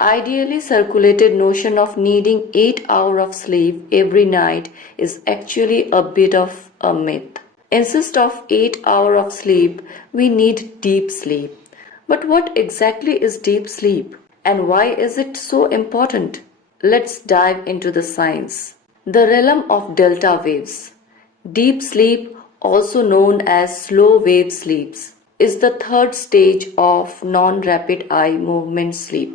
Ideally circulated notion of needing 8 hours of sleep every night is actually a bit of a myth. Instead of 8 hours of sleep, we need deep sleep. But what exactly is deep sleep and why is it so important? Let's dive into the science. The realm of delta waves. Deep sleep, also known as slow wave sleeps, is the third stage of non-rapid eye movement sleep.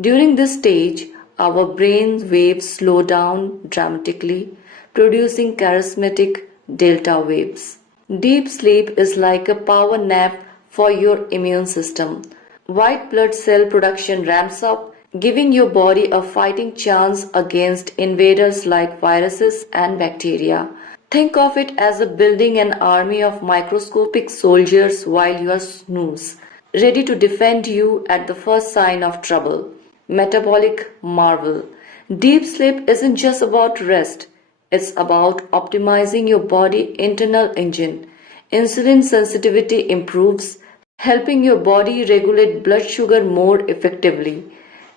During this stage, our brain waves slow down dramatically, producing charismatic delta waves. Deep sleep is like a power nap for your immune system. White blood cell production ramps up, giving your body a fighting chance against invaders like viruses and bacteria. Think of it as building an army of microscopic soldiers while you are snooze, ready to defend you at the first sign of trouble. Metabolic marvel. Deep sleep isn't just about rest, it's about optimizing your body internal engine. Insulin sensitivity improves, helping your body regulate blood sugar more effectively.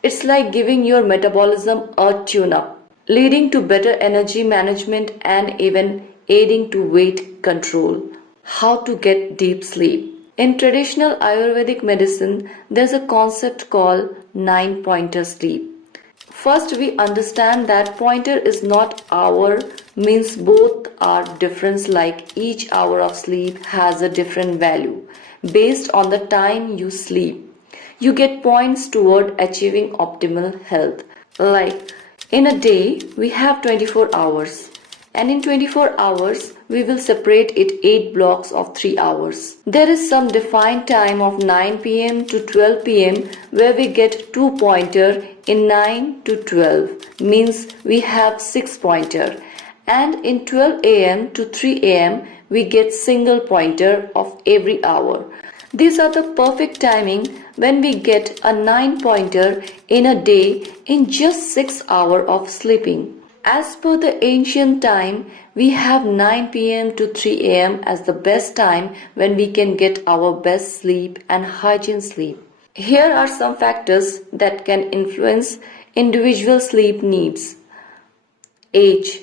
It's like giving your metabolism a tune up, leading to better energy management and even aiding to weight control. How to get deep sleep? In traditional Ayurvedic medicine, there's a concept called 9-pointer sleep. First, we understand that pointer is not hour, means both are different, like each hour of sleep has a different value based on the time you sleep. You get points toward achieving optimal health. Like in a day, we have 24 hours, and in 24 hours, we will separate it 8 blocks of 3 hours. There is some defined time of 9 pm to 12 pm where we get 2 pointer. In 9 to 12 means we have 6 pointer, and in 12 am to 3 am we get single pointer of every hour. These are the perfect timing when we get a 9 pointer in a day in just 6 hours of sleeping. As per the ancient time, we have 9 pm to 3 am as the best time when we can get our best sleep and hygiene sleep. Here are some factors that can influence individual sleep needs. Age.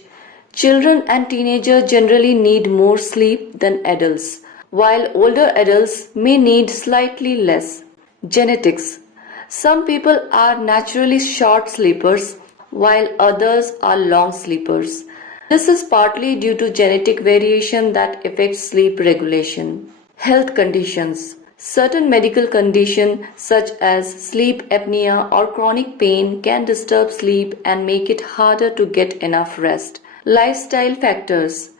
Children and teenagers generally need more sleep than adults, while older adults may need slightly less. Genetics. Some people are naturally short sleepers, while others are long sleepers. This is partly due to genetic variation that affects sleep regulation. Health conditions. Certain medical conditions such as sleep apnea or chronic pain can disturb sleep and make it harder to get enough rest. Lifestyle factors.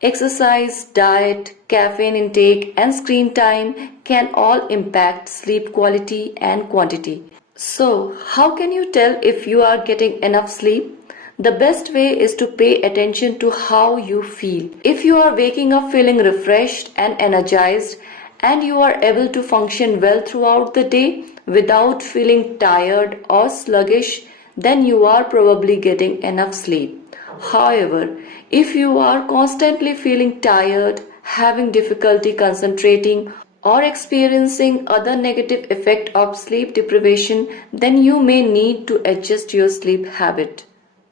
Exercise, diet, caffeine intake, and screen time can all impact sleep quality and quantity. So, how can you tell if you are getting enough sleep? The best way is to pay attention to how you feel. If you are waking up feeling refreshed and energized, and you are able to function well throughout the day without feeling tired or sluggish, then you are probably getting enough sleep. However, if you are constantly feeling tired, having difficulty concentrating, or experiencing other negative effect of sleep deprivation, then you may need to adjust your sleep habit.